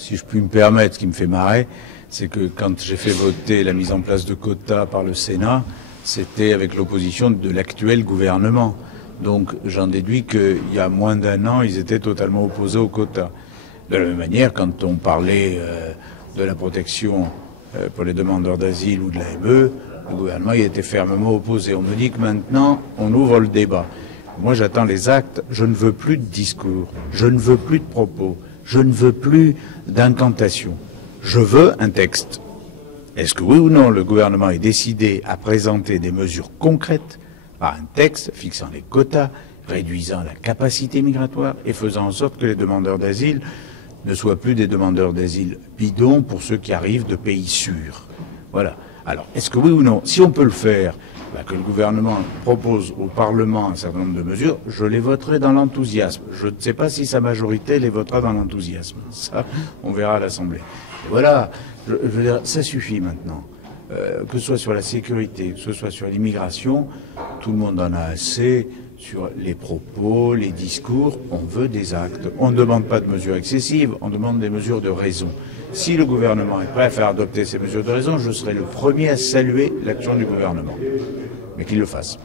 si je puis me permettre, ce qui me fait marrer, c'est que quand j'ai fait voter la mise en place de quotas par le Sénat, c'était avec l'opposition de l'actuel gouvernement. Donc j'en déduis qu'il y a moins d'un an, ils étaient totalement opposés aux quotas. De la même manière, quand on parlait de la protection pour les demandeurs d'asile ou de l'AME, le gouvernement y était fermement opposé. On me dit que maintenant, on ouvre le débat. Moi, j'attends les actes. Je ne veux plus de discours. Je ne veux plus de propos. Je ne veux plus d'incantations. Je veux un texte. Est-ce que oui ou non, le gouvernement est décidé à présenter des mesures concrètes par un texte fixant les quotas, réduisant la capacité migratoire et faisant en sorte que les demandeurs d'asile ne soient plus des demandeurs d'asile bidons pour ceux qui arrivent de pays sûrs. Voilà. Alors, est-ce que oui ou non, si on peut le faire, que le gouvernement propose au Parlement un certain nombre de mesures, je les voterai dans l'enthousiasme. Je ne sais pas si sa majorité les votera dans l'enthousiasme. Ça, on verra à l'Assemblée. Voilà, je veux dire, ça suffit maintenant. Que ce soit sur la sécurité, que ce soit sur l'immigration, tout le monde en a assez sur les propos, les discours. On veut des actes. On ne demande pas de mesures excessives, on demande des mesures de raison. Si le gouvernement est prêt à faire adopter ces mesures de raison, je serai le premier à saluer l'action du gouvernement. Mais qu'il le fasse.